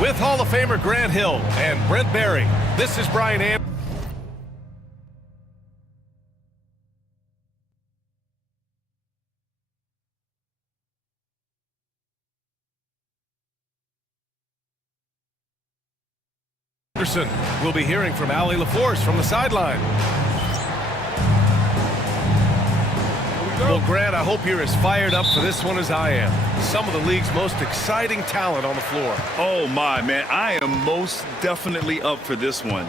With Hall of Famer Grant Hill and Brent Barry, this is Brian Anderson. We'll be hearing from Allie LaForce from the sideline. Well, Grant, I hope you're as fired up for this one as I am. Some of the league's most exciting talent on the floor. Oh, my, man. I am most definitely up for this one.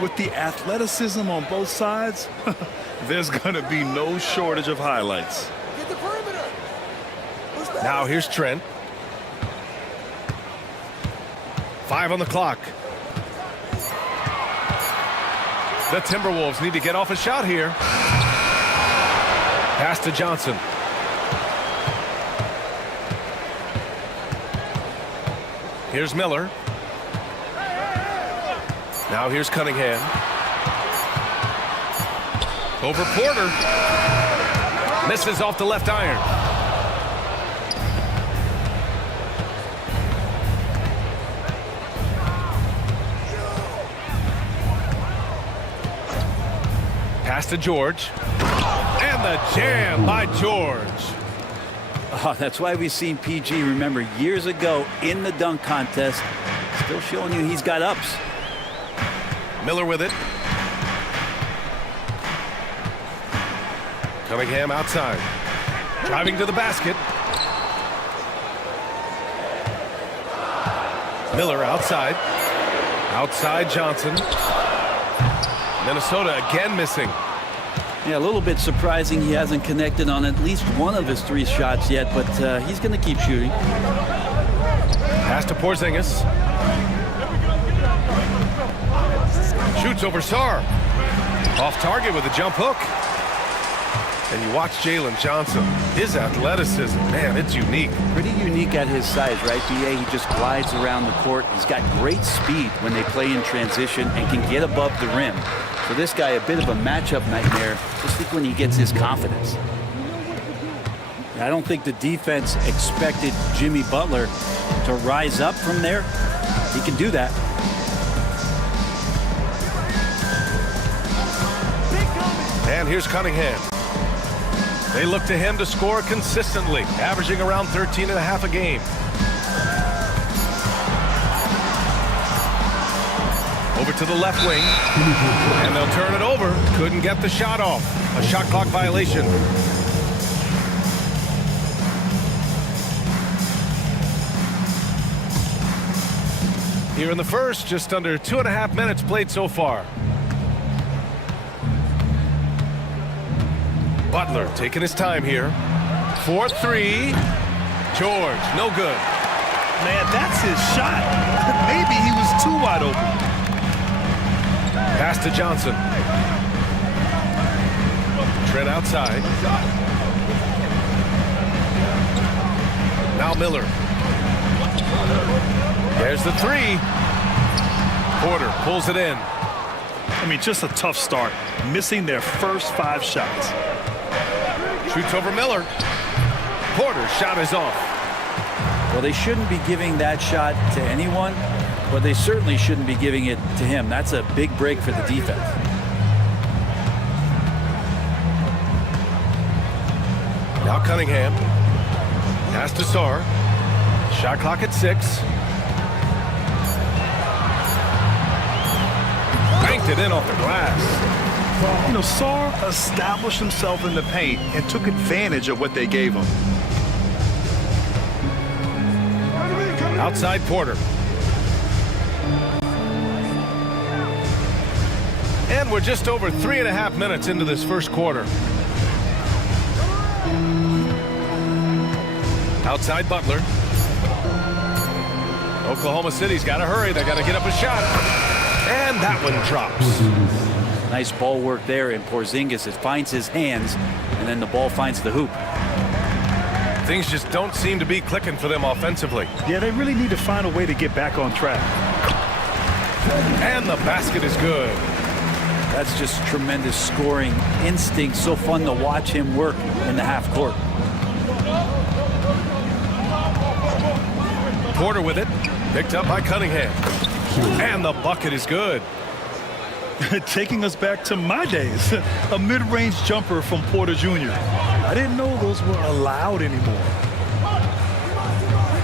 With the athleticism on both sides, there's going to be no shortage of highlights. Get the perimeter. Now here's Trent. 5 on the clock. The Timberwolves need to get off a shot here. Pass to Johnson. Here's Miller. Now here's Cunningham. Over Porter. Misses off the left iron. Pass to George. And the jam by George. Oh, that's why we've seen PG, remember, years ago in the dunk contest. Still showing you he's got ups. Miller with it. Cunningham outside. Driving to the basket. Miller outside. Outside Johnson. Minnesota again missing. Yeah, a little bit surprising he hasn't connected on at least one of his 3 shots yet, but he's going to keep shooting. Pass to Porzingis. Shoots over Sarr. Off target with a jump hook. And you watch Jalen Johnson. His athleticism, man, it's unique. Pretty unique at his size, right, B.A.? He just glides around the court. He's got great speed when they play in transition and can get above the rim. For this guy, a bit of a matchup nightmare, just think when he gets his confidence. I don't think the defense expected Jimmy Butler to rise up from there. He can do that. And here's Cunningham. They look to him to score consistently, averaging around 13.5 a game. Over to the left wing, and they'll turn it over. Couldn't get the shot off. A shot clock violation. Here in the first, just under 2.5 minutes played so far. Butler taking his time here. 4-3. George, no good. Man, that's his shot. Maybe he was too wide open. Pass to Johnson. Trent outside. Now Miller. There's the 3. Porter pulls it in. I mean, just a tough start. Missing their first 5 shots. Shoots over Miller. Porter's shot is off. Well, they shouldn't be giving that shot to anyone, but they certainly shouldn't be giving it to him. That's a big break for the defense. Now Cunningham. Pass to Sarr. Shot clock at 6. Banked it in off the glass. You know, Sarr established himself in the paint and took advantage of what they gave him. Outside Porter. And we're just over 3.5 minutes into this first quarter. Outside Butler. Oklahoma City's got to hurry. They got to get up a shot. And that one drops. Nice ball work there in Porzingis. It finds his hands, and then the ball finds the hoop. Things just don't seem to be clicking for them offensively. Yeah, they really need to find a way to get back on track. And the basket is good. That's just tremendous scoring instinct. So fun to watch him work in the half court. Porter with it. Picked up by Cunningham. And the bucket is good. Taking us back to my days. A mid-range jumper from Porter Jr. I didn't know those were allowed anymore.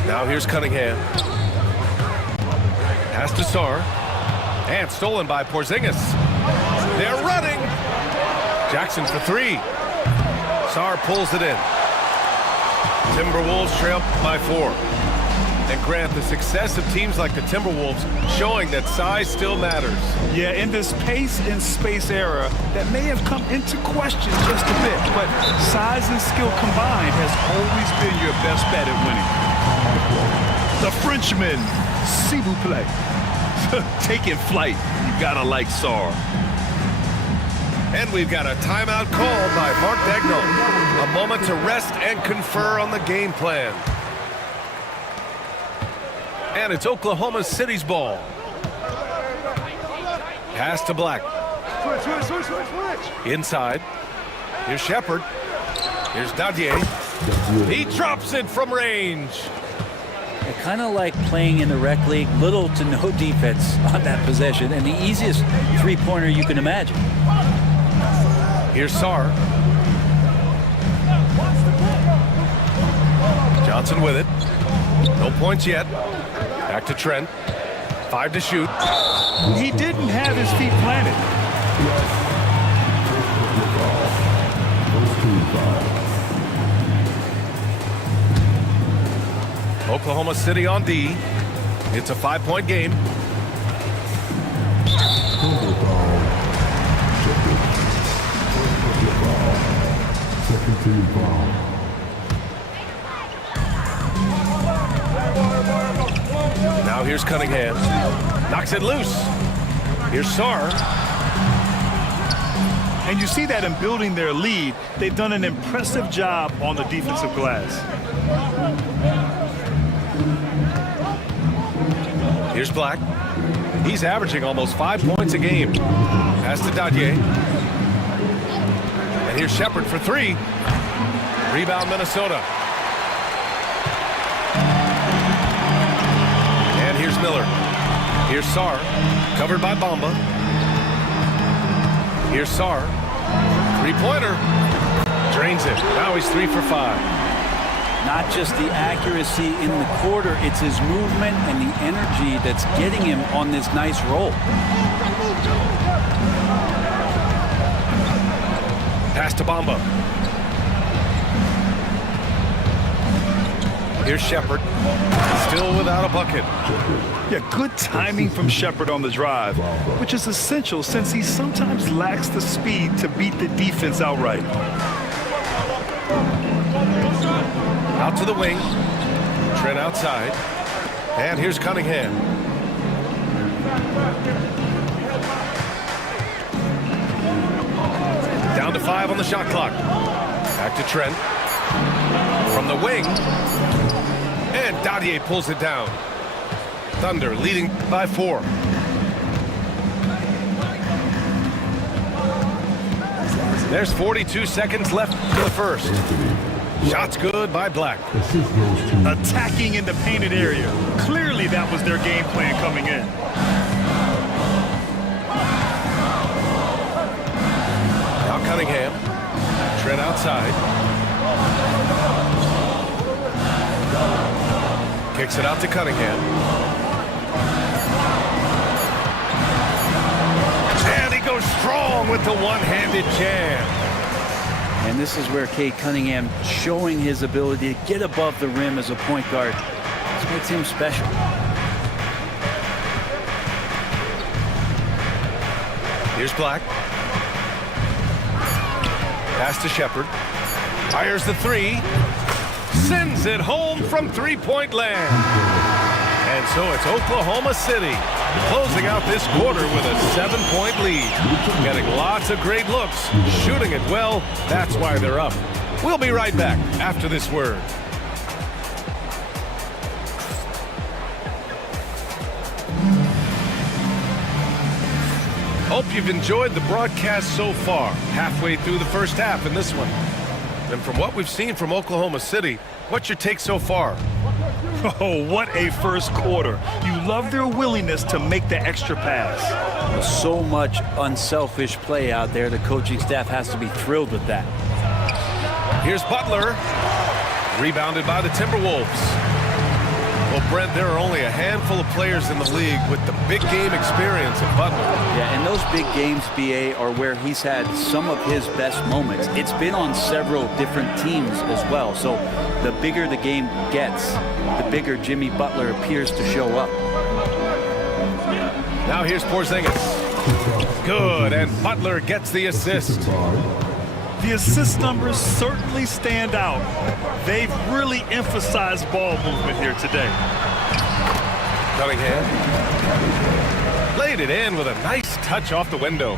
Now here's Cunningham. Pass to Sarr. And stolen by Porzingis. They're running. Jackson for three. Sarr pulls it in. Timberwolves trail by 4. And Grant, the success of teams like the Timberwolves showing that size still matters. Yeah, in this pace and space era, that may have come into question just a bit, but size and skill combined has always been your best bet at winning. The Frenchman, s'il vous plaît. Taking flight, you gotta like Sarr. And we've got a timeout called by Mark Daigneault. A moment to rest and confer on the game plan. And it's Oklahoma City's ball. Pass to Black. Inside. Here's Shepard. Here's Dadier. He drops it from range. Kind of like playing in the rec league, little to no defense on that possession, and the easiest three-pointer you can imagine. Here's Sarr. Johnson with it. No points yet. Back to Trent. 5 to shoot. He didn't have his feet planted. Oklahoma City on D. It's a 5-point game. Now here's Cunningham. Knocks it loose. Here's Sarr. And you see that in building their lead, they've done an impressive job on the defensive glass. Here's Black. He's averaging almost 5 points a game. Pass to Dadier. And here's Shepard for 3. Rebound Minnesota. And here's Miller. Here's Sarr. Covered by Bamba. Here's Sarr. 3-pointer. Drains it. Now he's 3 for 5. Not just the accuracy in the quarter, it's his movement and the energy that's getting him on this nice roll. Pass to Bamba. Here's Shepard. Still without a bucket. Yeah, good timing from Shepard on the drive, which is essential since he sometimes lacks the speed to beat the defense outright. Out to the wing. Trent outside. And here's Cunningham. Down to 5 on the shot clock. Back to Trent. From the wing. And Dadier pulls it down. Thunder leading by 4. There's 42 seconds left to the first. Shots good by Black. Attacking in the painted area. Clearly that was their game plan coming in. Now Cunningham. Trent outside. Kicks it out to Cunningham. And he goes strong with the one-handed jam. And this is where Cade Cunningham showing his ability to get above the rim as a point guard. This makes him special. Here's Black. Pass to Shepard. Fires the 3. Sends it home from three-point land. And so it's Oklahoma City closing out this quarter with a 7-point lead. Getting lots of great looks, shooting it well. That's why they're up. We'll be right back after this word. Hope you've enjoyed the broadcast so far. Halfway through the first half in this one. And from what we've seen from Oklahoma City, what's your take so far? Oh, what a first quarter. You love their willingness to make the extra pass. So much unselfish play out there. The coaching staff has to be thrilled with that. Here's Butler. Rebounded by the Timberwolves. Well, Brent, there are only a handful of players in the league with the big game experience of Butler. Yeah, and those big games, BA, are where he's had some of his best moments. It's been on several different teams as well. So the bigger the game gets, the bigger Jimmy Butler appears to show up. Now here's Porzingis. Good, and Butler gets the assist. The assist numbers certainly stand out. They've really emphasized ball movement here today. Cunningham laid it in with a nice touch off the window.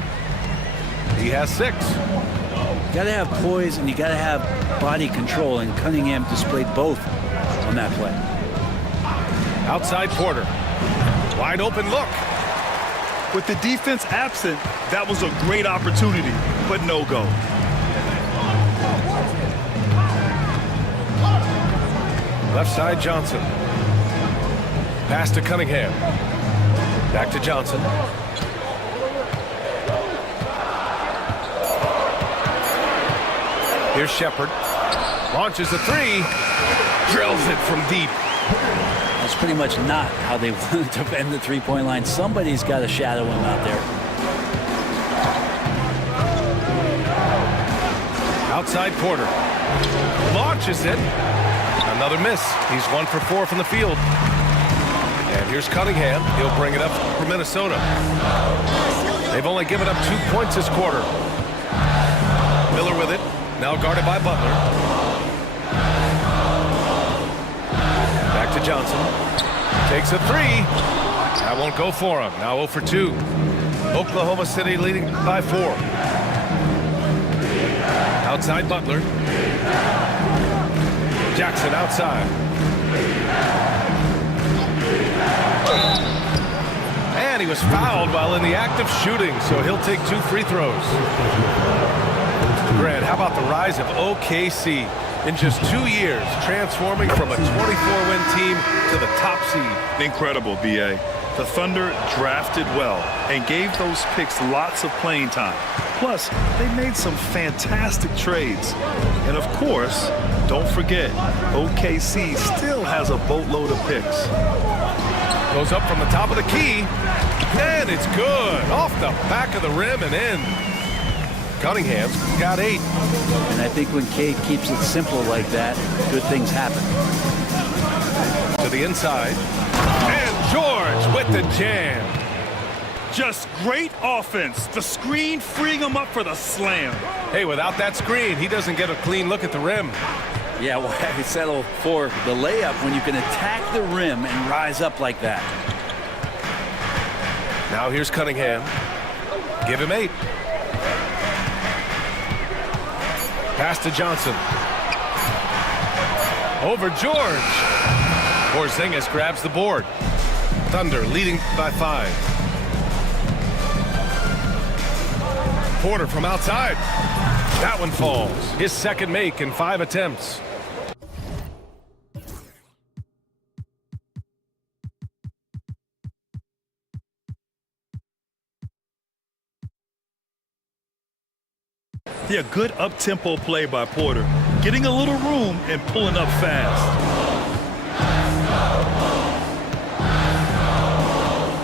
He has 6. You got to have poise and you got to have body control, and Cunningham displayed both on that play. Outside Porter. Wide open look. With the defense absent, that was a great opportunity, but no go. Left side Johnson. Pass to Cunningham. Back to Johnson. Here's Shepherd. Launches a 3. Drills it from deep. That's pretty much not how they want to defend the three-point line. Somebody's got to shadow him out there. Outside Porter. Launches it. Another miss. He's 1 for 4 from the field. And here's Cunningham. He'll bring it up for Minnesota. They've only given up 2 points this quarter. Miller with it. Now guarded by Butler. Back to Johnson. Takes a 3. That won't go for him. Now 0 for 2. Oklahoma City leading by 4. Outside Butler. Jackson outside. And he was fouled while in the act of shooting, so he'll take 2 free throws. Grant, how about the rise of OKC? In just 2 years, transforming from a 24-win team to the top seed. Incredible, B.A. The Thunder drafted well and gave those picks lots of playing time. Plus, they made some fantastic trades. And of course, don't forget, OKC still has a boatload of picks. Goes up from the top of the key, and it's good. Off the back of the rim and in. Cunningham's got 8. And I think when Cade keeps it simple like that, good things happen. To the inside. And George with the jam. Just great offense. The screen freeing him up for the slam. Hey, without that screen, he doesn't get a clean look at the rim. Yeah, well, he settled for the layup when you can attack the rim and rise up like that. Now here's Cunningham. Give him 8. Pass to Johnson. Over George. Porzingis grabs the board. Thunder leading by 5. Porter from outside. That one falls. His second make in 5 attempts. Yeah, good up-tempo play by Porter. Getting a little room and pulling up fast.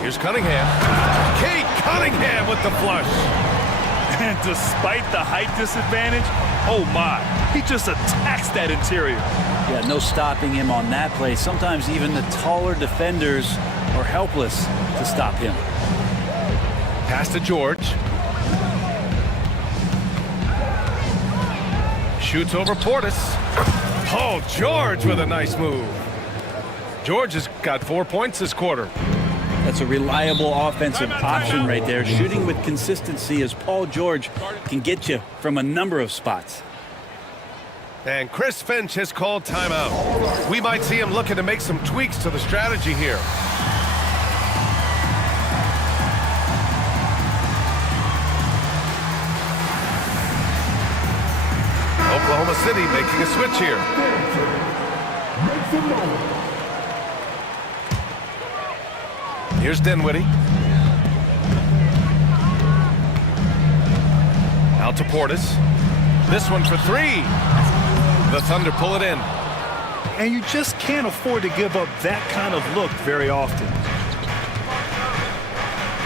Here's Cunningham. Kate Cunningham with the flush. And despite the height disadvantage, oh my, he just attacks that interior. Yeah, no stopping him on that play. Sometimes even the taller defenders are helpless to stop him. Pass to George. Shoots over Portis. Oh, George with a nice move. George has got 4 points this quarter. That's a reliable offensive option right there. Shooting with consistency as Paul George can get you from a number of spots. And Chris Finch has called timeout. We might see him looking to make some tweaks to the strategy here. Oklahoma City making a switch here. Here's Dinwiddie. Out to Portis. This one for three. The Thunder pull it in. And you just can't afford to give up that kind of look very often.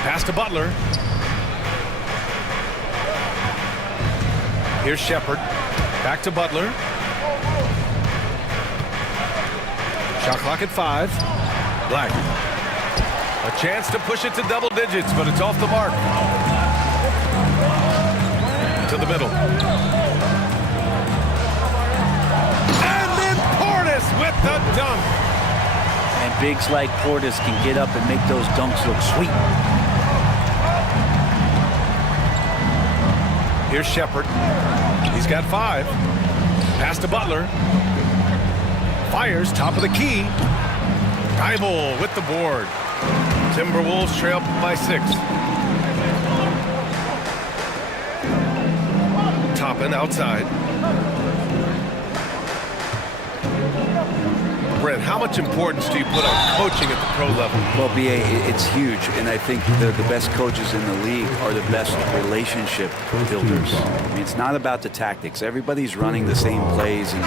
Pass to Butler. Here's Shepherd. Back to Butler. Shot clock at 5. Black. A chance to push it to double digits, but it's off the mark. To the middle. And then Portis with the dunk. And bigs like Portis can get up and make those dunks look sweet. Here's Shepherd. He's got 5. Pass to Butler. Fires top of the key. Thibault with the board. Timberwolves trail by 6. Toppin outside. Brent, how much importance do you put on coaching at the pro level? Well, B.A., it's huge, and I think the best coaches in the league are the best relationship builders. I mean, it's not about the tactics. Everybody's running the same plays and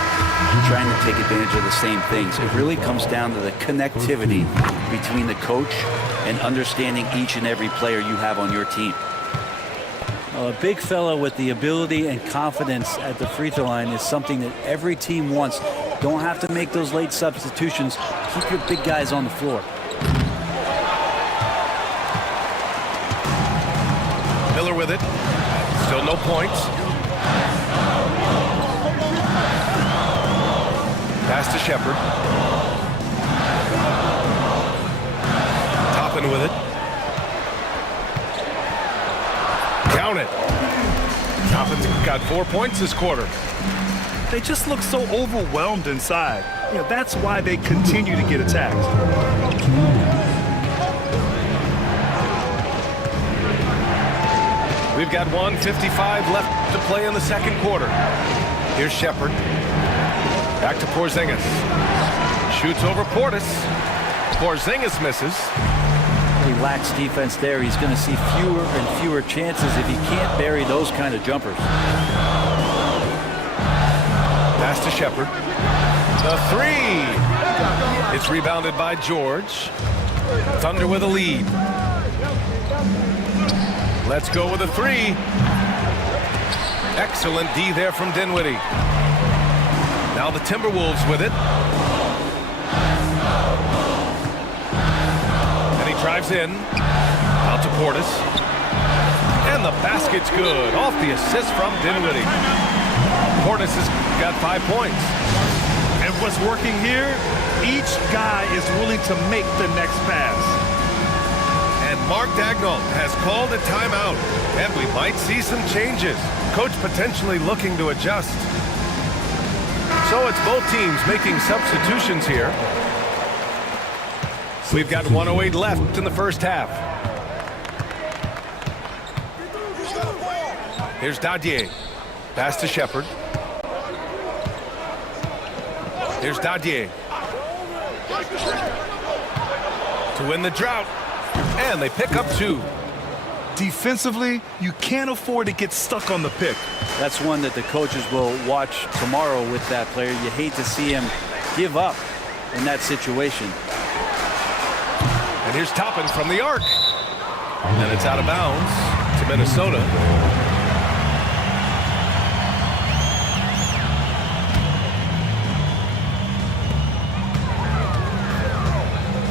trying to take advantage of the same things. It really comes down to the connectivity between the coach and understanding each and every player you have on your team. Well, a big fella with the ability and confidence at the free throw line is something that every team wants. Don't have to make those late substitutions. Keep your big guys on the floor. Miller with it. Still no points. Pass to Shepherd. Toppin with it. Count it. Toppin's got 4 points this quarter. They just look so overwhelmed inside. You know, that's why they continue to get attacked. We've got 1:55 left to play in the second quarter. Here's Shepherd. Back to Porzingis. Shoots over Portis. Porzingis misses. He lacks defense there. He's going to see fewer and fewer chances if he can't bury those kind of jumpers. Pass to Shepherd. The 3. It's rebounded by George. Thunder with a lead. Let's go with a 3. Excellent D there from Dinwiddie. Now the Timberwolves with it. And he drives in. Out to Portis. And the basket's good. Off the assist from Dinwiddie. Portis has got 5 points. And what's working here, each guy is willing to make the next pass. And Mark Daigneault has called a timeout. And we might see some changes. Coach potentially looking to adjust. So it's both teams making substitutions here. We've got 1:08 left in the first half. Here's Dadier. Pass to Shepherd. Here's Dadier. To win the drought. And they pick up 2. Defensively, you can't afford to get stuck on the pick. That's one that the coaches will watch tomorrow with that player. You hate to see him give up in that situation. And here's Toppin from the arc. And it's out of bounds to Minnesota.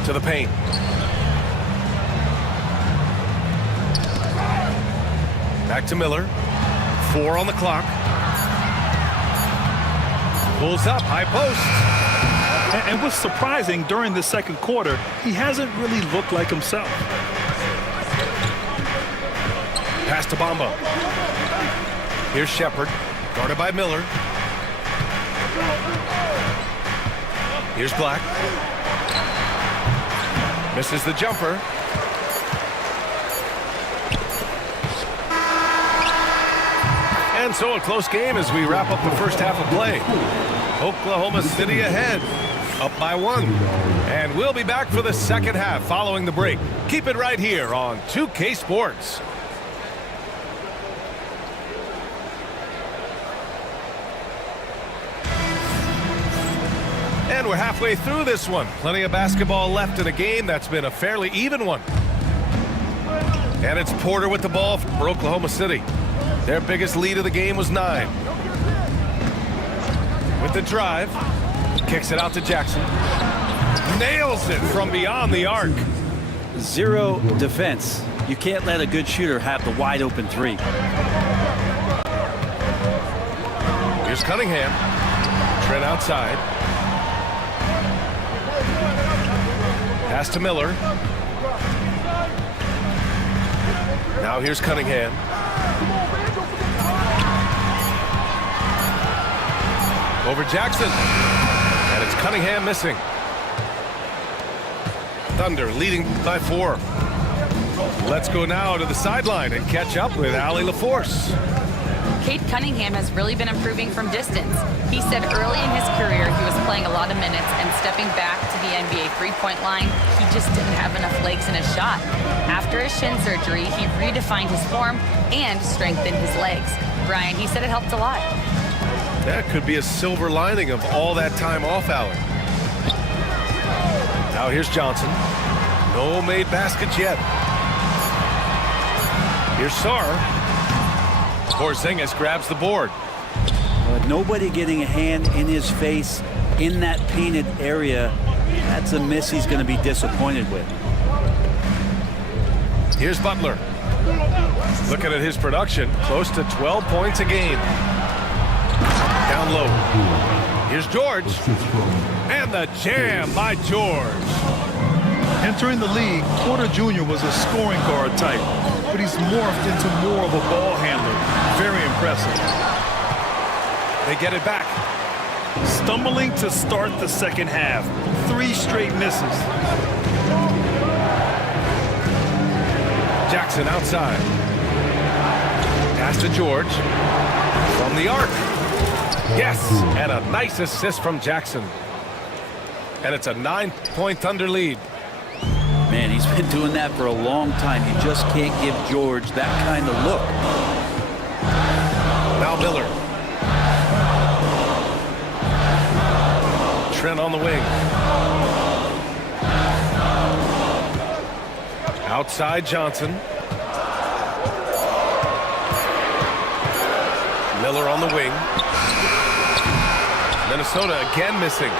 To the paint. Back to Miller. 4 on the clock. Pulls up, high post. And what's surprising, during the second quarter, he hasn't really looked like himself. Pass to Bamba. Here's Shepherd, guarded by Miller. Here's Black. Misses the jumper. And so a close game as we wrap up the first half of play. Oklahoma City ahead up by 1. And we'll be back for the second half following the break. Keep it right here on 2K Sports. And we're halfway through this one. Plenty of basketball left in a game that's been a fairly even one. And it's Porter with the ball for Oklahoma City. Their biggest lead of the game was 9. With the drive, kicks it out to Jackson. Nails it from beyond the arc. 0 defense. You can't let a good shooter have the wide open 3. Here's Cunningham. Trent outside. Pass to Miller. Now here's Cunningham. Over Jackson. And it's Cunningham missing. Thunder leading by 4. Let's go now to the sideline and catch up with Allie LaForce. Cade Cunningham has really been improving from distance. He said early in his career he was playing a lot of minutes and stepping back to the NBA three-point line, he just didn't have enough legs in his shot. After his shin surgery, he redefined his form and strengthened his legs. Brian, he said it helped a lot. That could be a silver lining of all that time off, Allie. Now here's Johnson. No made baskets yet. Here's Sarr. Porzingis grabs the board. Nobody getting a hand in his face in that painted area. That's a miss he's going to be disappointed with. Here's Butler. Looking at his production, close to 12 points a game. Down low. Here's George. And the jam by George. Entering the league, Porter Jr. was a scoring guard type, but he's morphed into more of a ball handler. Very impressive. They get it back. Stumbling to start the second half. 3 straight misses. Jackson outside. Pass to George. From the arc. Yes, and a nice assist from Jackson. And it's a 9-point Thunder lead. Man, he's been doing that for a long time. You just can't give George that kind of look. Now Miller. Trent on the wing. Outside Johnson. Miller on the wing. Minnesota again missing.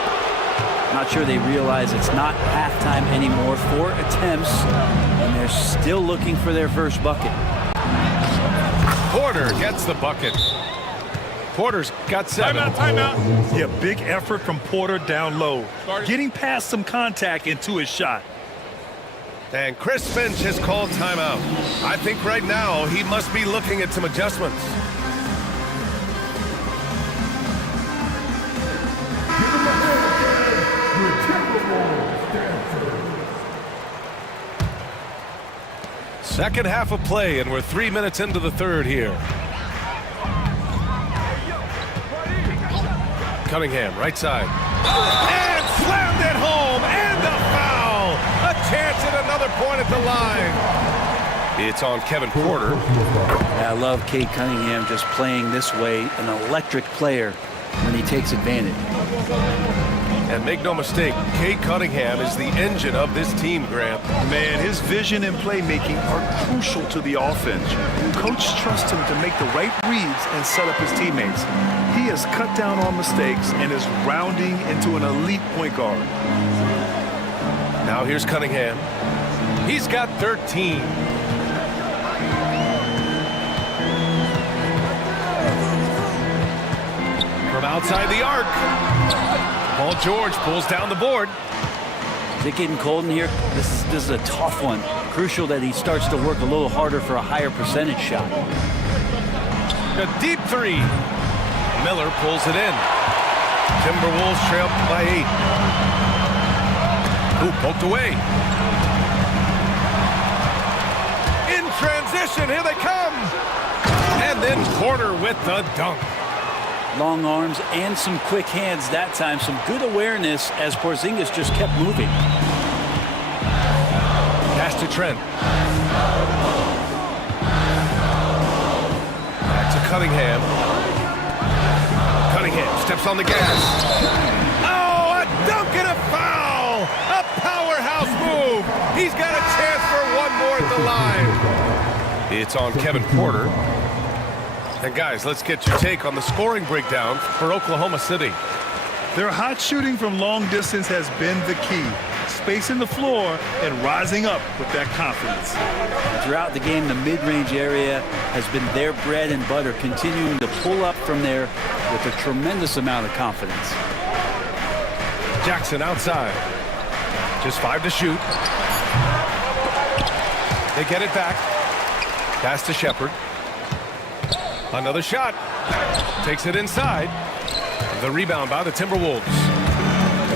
Not sure they realize it's not halftime anymore. 4 attempts, and they're still looking for their first bucket. Porter gets the bucket. Porter's got 7. Timeout. Yeah, big effort from Porter down low. Getting past some contact into his shot. And Chris Finch has called timeout. I think right now he must be looking at some adjustments. Second half of play, and we're 3 minutes into the third here. Cunningham, right side. And slammed it home, and a foul! A chance at another point at the line. It's on Kevin Porter. I love Cade Cunningham just playing this way, an electric player when he takes advantage. And make no mistake, Cade Cunningham is the engine of this team, Grant. Man, his vision and playmaking are crucial to the offense. Coach trusts him to make the right reads and set up his teammates. He has cut down on mistakes and is rounding into an elite point guard. Now here's Cunningham. He's got 13. From outside the arc. Paul George pulls down the board. Is it getting cold in here? This is a tough one. Crucial that he starts to work a little harder for a higher percentage shot. A deep 3. Miller pulls it in. Timberwolves trail by 8. Ooh, poked away. In transition, here they come. And then Porter with the dunk. Long arms and some quick hands that time. Some good awareness as Porzingis just kept moving. Pass to Trent. Back to Cunningham. Cunningham steps on the gas. Oh, a dunk and a foul! A powerhouse move! He's got a chance for one more at the line. It's on Kevin Porter. And guys, let's get your take on the scoring breakdown for Oklahoma City. Their hot shooting from long distance has been the key. Spacing the floor and rising up with that confidence. Throughout the game, the mid-range area has been their bread and butter, continuing to pull up from there with a tremendous amount of confidence. Jackson outside. Just 5 to shoot. They get it back. Pass to Shepherd. Another shot. Takes it inside. The rebound by the Timberwolves.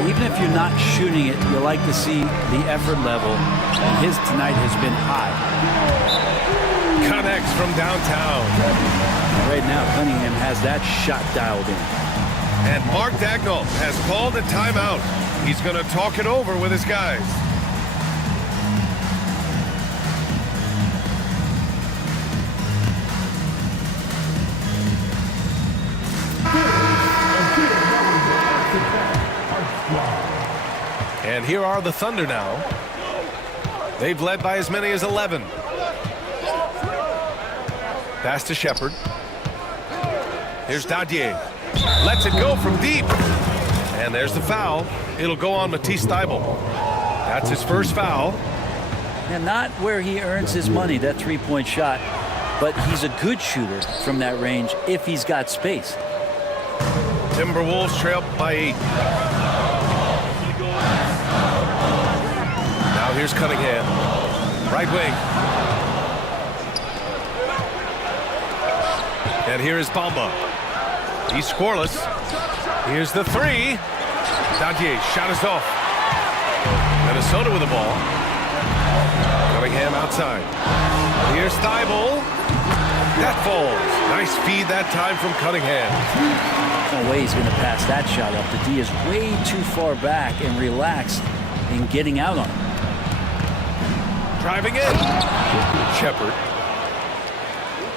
Even if you're not shooting it, you like to see the effort level, and his tonight has been high. Connects from downtown. Right now, Cunningham has that shot dialed in. And Mark Dagnall has called a timeout. He's going to talk it over with his guys. And here are the Thunder now. They've led by as many as 11. Pass to Shepherd. Here's Dadier. Lets it go from deep. And there's the foul. It'll go on Matisse Thybulle. That's his first foul. And not where he earns his money, that three-point shot, but he's a good shooter from that range if he's got space. Timberwolves trail by 8. Now here's Cunningham. Right wing. And here is Bamba. He's scoreless. Here's the 3. Dadier, shot is off. Minnesota with the ball. Cunningham outside. Here's Thybulle. That falls. Nice feed that time from Cunningham. No way he's going to pass that shot up. The D is way too far back and relaxed in getting out on him. Driving in. Shepherd.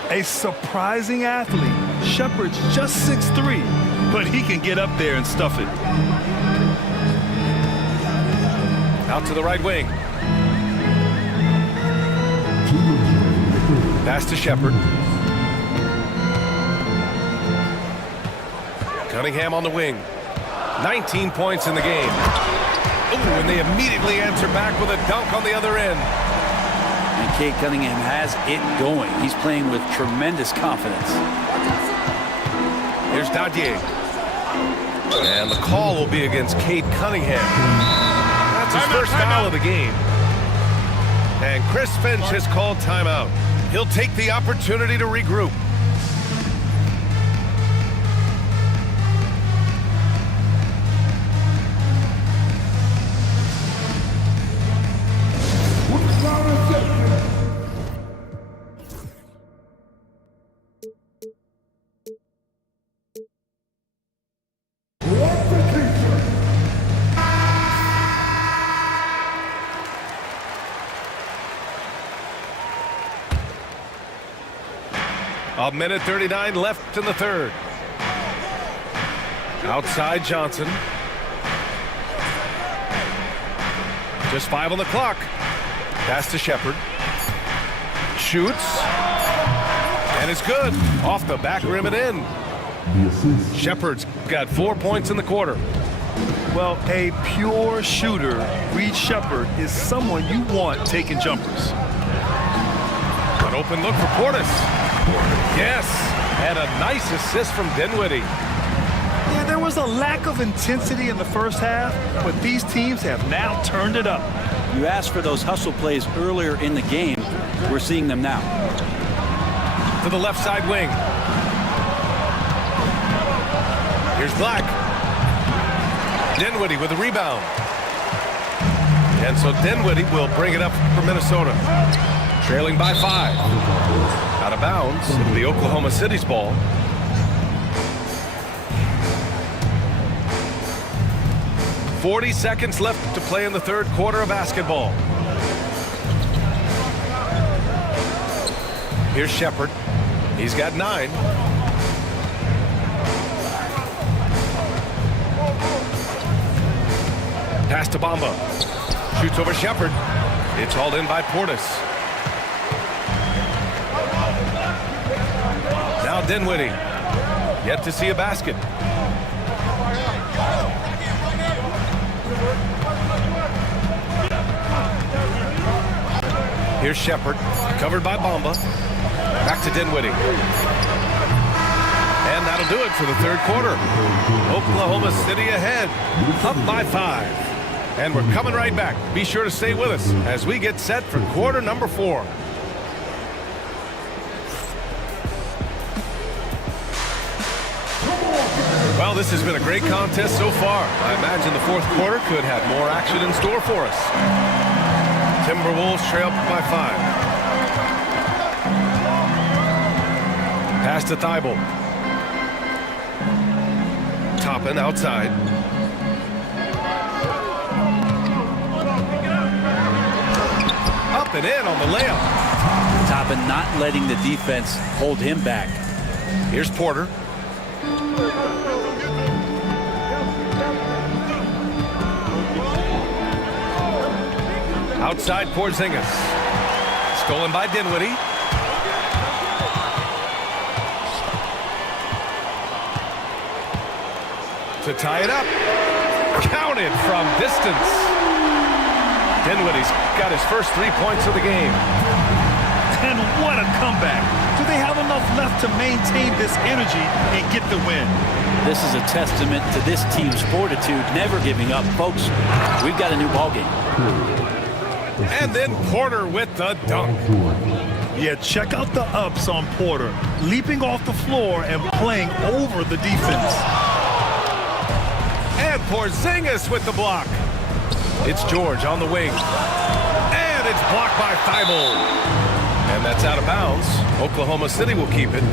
A surprising athlete. Shepherd's just 6'3", but he can get up there and stuff it. Out to the right wing. Pass to Shepherd. Cunningham on the wing. 19 points in the game. Ooh, and they immediately answer back with a dunk on the other end. And Cade Cunningham has it going. He's playing with tremendous confidence. Here's Dadier. And the call will be against Cade Cunningham. That's his first foul of the game. And Chris Finch has called timeout. He'll take the opportunity to regroup. A minute 39 left in the third. Outside Johnson. Just 5 on the clock. Pass to Shepherd. Shoots. And it's good. Off the back rim and in. Shepherd's got 4 points in the quarter. Well, a pure shooter, Reed Shepherd, is someone you want taking jumpers. An open look for Portis. Yes, and a nice assist from Dinwiddie. Yeah, there was a lack of intensity in the first half, but these teams have now turned it up. You asked for those hustle plays earlier in the game. We're seeing them now. To the left side wing. Here's Black. Dinwiddie with the rebound. And so Dinwiddie will bring it up for Minnesota. Trailing by 5. Out of bounds. It'll be Oklahoma City's ball. 40 seconds left to play in the third quarter of basketball. Here's Shepard. He's got 9. Pass to Bamba. Shoots over Shepard. It's hauled in by Portis. Now Dinwiddie. Yet to see a basket. Here's Shepard. Covered by Bamba. Back to Dinwiddie. And that'll do it for the third quarter. Oklahoma City ahead. Up by 5. And we're coming right back. Be sure to stay with us as we get set for quarter number 4. Well, this has been a great contest so far. I imagine the fourth quarter could have more action in store for us. Timberwolves trail by 5. Pass to Thibault. Toppin outside. Up and in on the layup. Toppin not letting the defense hold him back. Here's Porter. Outside Porzingis. Stolen by Dinwiddie. To tie it up. Counted from distance. Dinwiddie's got his first 3 points of the game. And what a comeback. Do they have enough left to maintain this energy and get the win? This is a testament to this team's fortitude, never giving up. Folks, we've got a new ballgame. And then Porter with the dunk. Yeah, check out the ups on Porter. Leaping off the floor and playing over the defense. And Porzingis with the block. It's George on the wing. And it's blocked by Thibault. And that's out of bounds. Oklahoma City will keep it.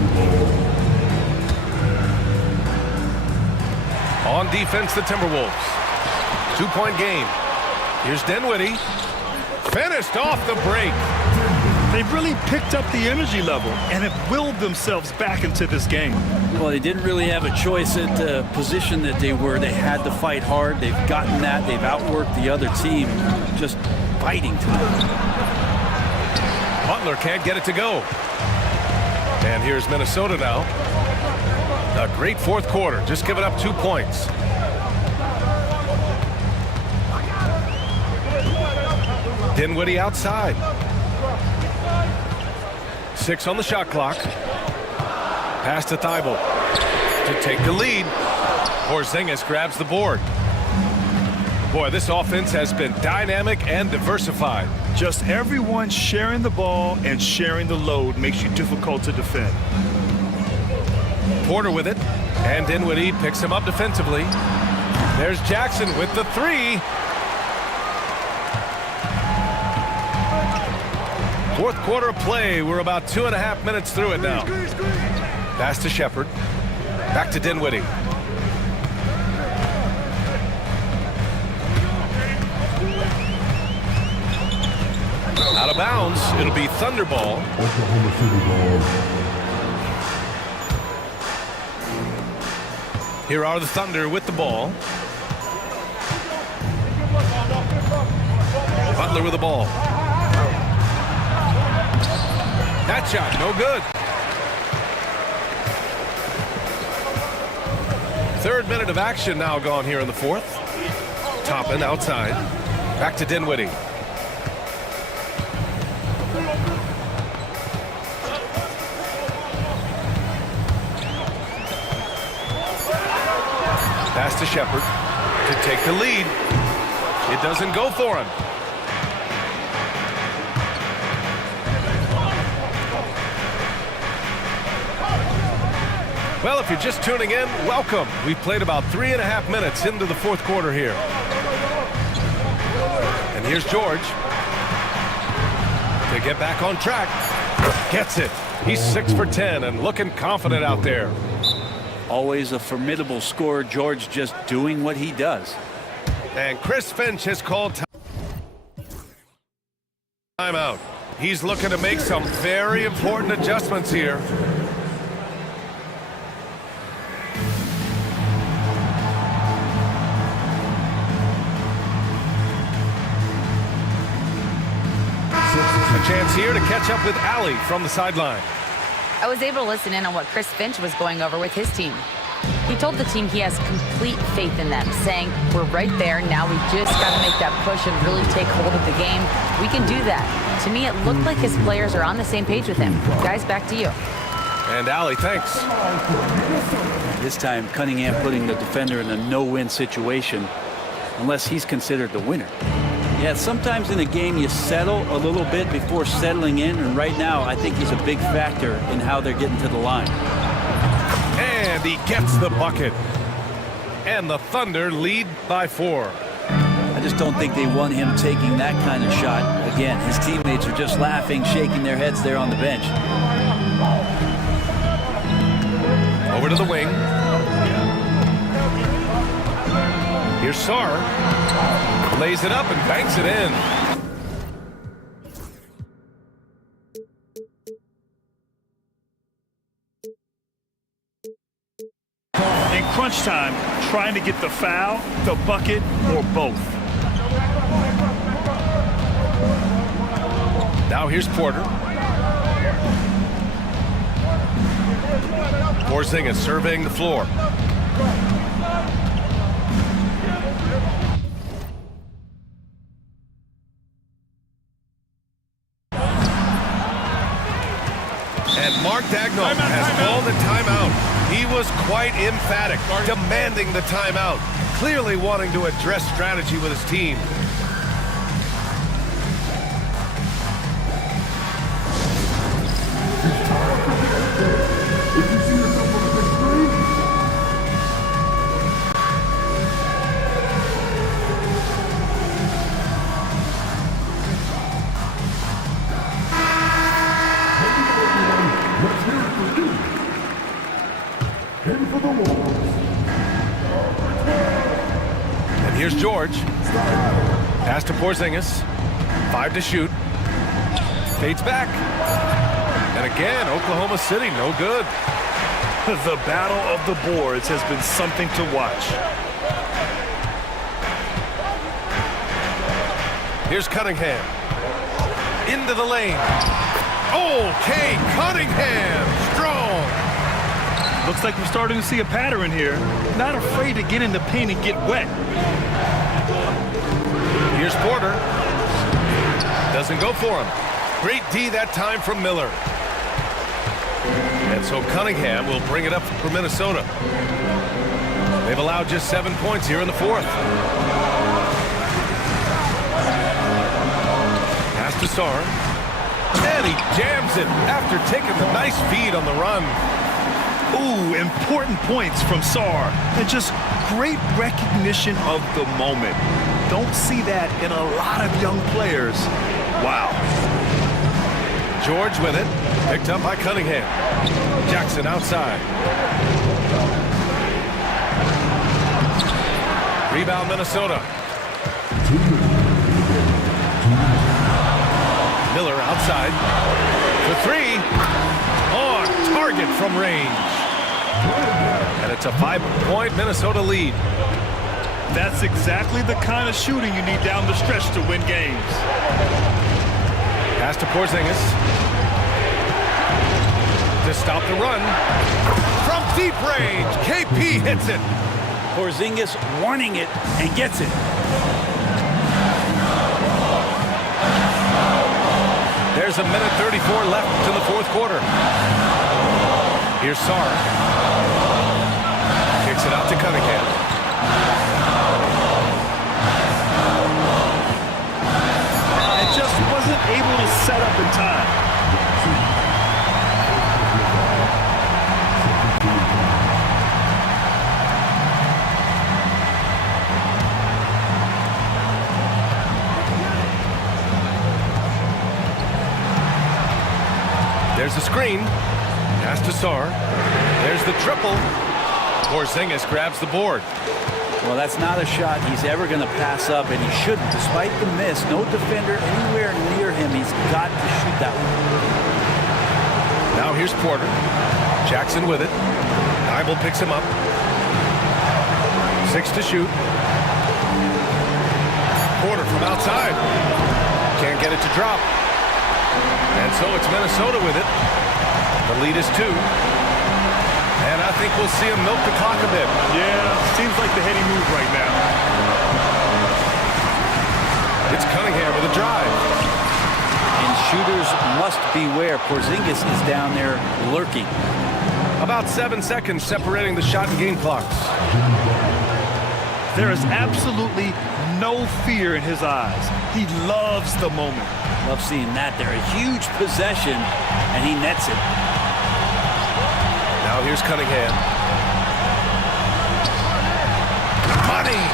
On defense, the Timberwolves. 2-point game. Here's Dinwiddie. Finished off the break. They've really picked up the energy level and have willed themselves back into this game. Well, they didn't really have a choice at the position that they were. They had to fight hard. They've gotten that. They've outworked the other team, just fighting tonight. Butler can't get it to go. And here's Minnesota now. A great fourth quarter, just giving up 2 points. Dinwiddie outside. 6 on the shot clock. Pass to Thibault to take the lead. Porzingis grabs the board. Boy, this offense has been dynamic and diversified. Just everyone sharing the ball and sharing the load makes you difficult to defend. Porter with it, and Dinwiddie picks him up defensively. There's Jackson with the 3. Fourth quarter of play. We're about 2.5 minutes through it now. Pass to Shepard. Back to Dinwiddie. Out of bounds. It'll be Thunderball. Oklahoma City ball. Here are the Thunder with the ball. Butler with the ball. That shot, no good. Third minute of action now gone here in the fourth. Toppin outside. Back to Dinwiddie. Pass to Shepard to take the lead. It doesn't go for him. Well, if you're just tuning in, welcome. We've played about 3.5 minutes into the fourth quarter here. And here's George to get back on track. Gets it. He's 6 for 10 and looking confident out there. Always a formidable scorer. George just doing what he does. And Chris Finch has called timeout. He's looking to make some very important adjustments here. A chance here to catch up with Allie from the sideline. I was able to listen in on what Chris Finch was going over with his team. He told the team he has complete faith in them, saying, we're right there, now we just got to make that push and really take hold of the game. We can do that. To me, it looked like his players are on the same page with him. Guys, back to you. And Allie, thanks. This time, Cunningham putting the defender in a no-win situation, unless he's considered the winner. Yeah, sometimes in a game you settle a little bit before settling in, and right now I think he's a big factor in how they're getting to the line. And he gets the bucket. And the Thunder lead by 4. I just don't think they want him taking that kind of shot. Again, his teammates are just laughing, shaking their heads there on the bench. Over to the wing. Here's Sarr. Lays it up and banks it in. In crunch time, trying to get the foul, the bucket, or both. Now here's Porter. Porzingis surveying the floor. And Mark Daigneault has called the timeout. He was quite emphatic, demanding the timeout, clearly wanting to address strategy with his team. And here's George. Pass to Porzingis. 5 to shoot. Fades back. And again, Oklahoma City, no good. The battle of the boards has been something to watch. Here's Cunningham. Into the lane. Okay, Cunningham, strong. Looks like we're starting to see a pattern here. Not afraid to get in the paint and get wet. Here's Porter. Doesn't go for him. Great D that time from Miller. And so Cunningham will bring it up for Minnesota. They've allowed just 7 points here in the 4th. Pass to Sarr. And he jams it after taking the nice feed on the run. Ooh, important points from Sarr. And just great recognition of the moment. Don't see that in a lot of young players. Wow. George with it. Picked up by Cunningham. Jackson outside. Rebound Minnesota. Miller outside. For 3. On target from range. And it's a 5-point Minnesota lead. That's exactly the kind of shooting you need down the stretch to win games. Pass to Porzingis. To stop the run. From deep range, KP hits it. Porzingis wanting it and gets it. There's a minute 34 left in the 4th quarter. Here's Sarr. Kicks it out to Cunningham. And just wasn't able to set up in time. There's a screen. Pass to Sarr. There's the triple. Porzingis grabs the board. Well, that's not a shot he's ever going to pass up, and he shouldn't. Despite the miss, no defender anywhere near him. He's got to shoot that one. Now here's Porter. Jackson with it. Eibel picks him up. 6 to shoot. Porter from outside. Can't get it to drop. And so it's Minnesota with it. The lead is 2. And I think we'll see him milk the clock a bit. Yeah, seems like the heady move right now. It's Cunningham with a drive. And shooters must beware. Porzingis is down there lurking. About 7 seconds separating the shot and game clocks. There is absolutely no fear in his eyes. He loves the moment. Love seeing that there. A huge possession, and he nets it. Now here's Cunningham. Money!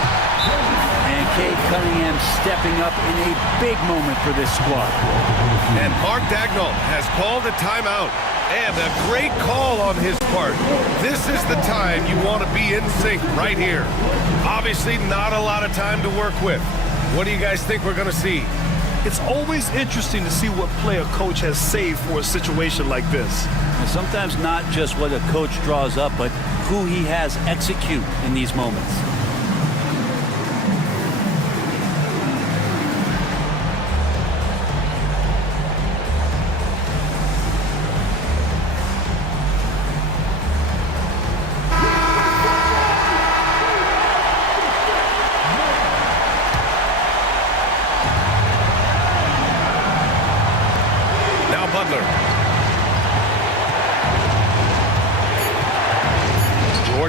And Cade Cunningham stepping up in a big moment for this squad. And Mark Dagnall has called a timeout. And a great call on his part. This is the time you want to be in sync right here. Obviously not a lot of time to work with. What do you guys think we're going to see? It's always interesting to see what play a coach has saved for a situation like this. And sometimes not just what a coach draws up, but who he has execute in these moments.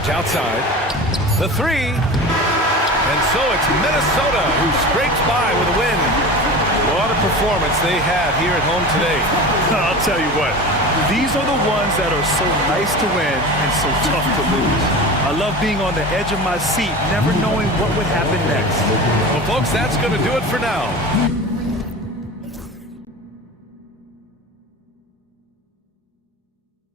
George outside. The 3. And so it's Minnesota who scrapes by with a win. What a performance they have here at home today. I'll tell you what, these are the ones that are so nice to win and so tough to lose. I love being on the edge of my seat, never knowing what would happen next. Well, folks, that's going to do it for now.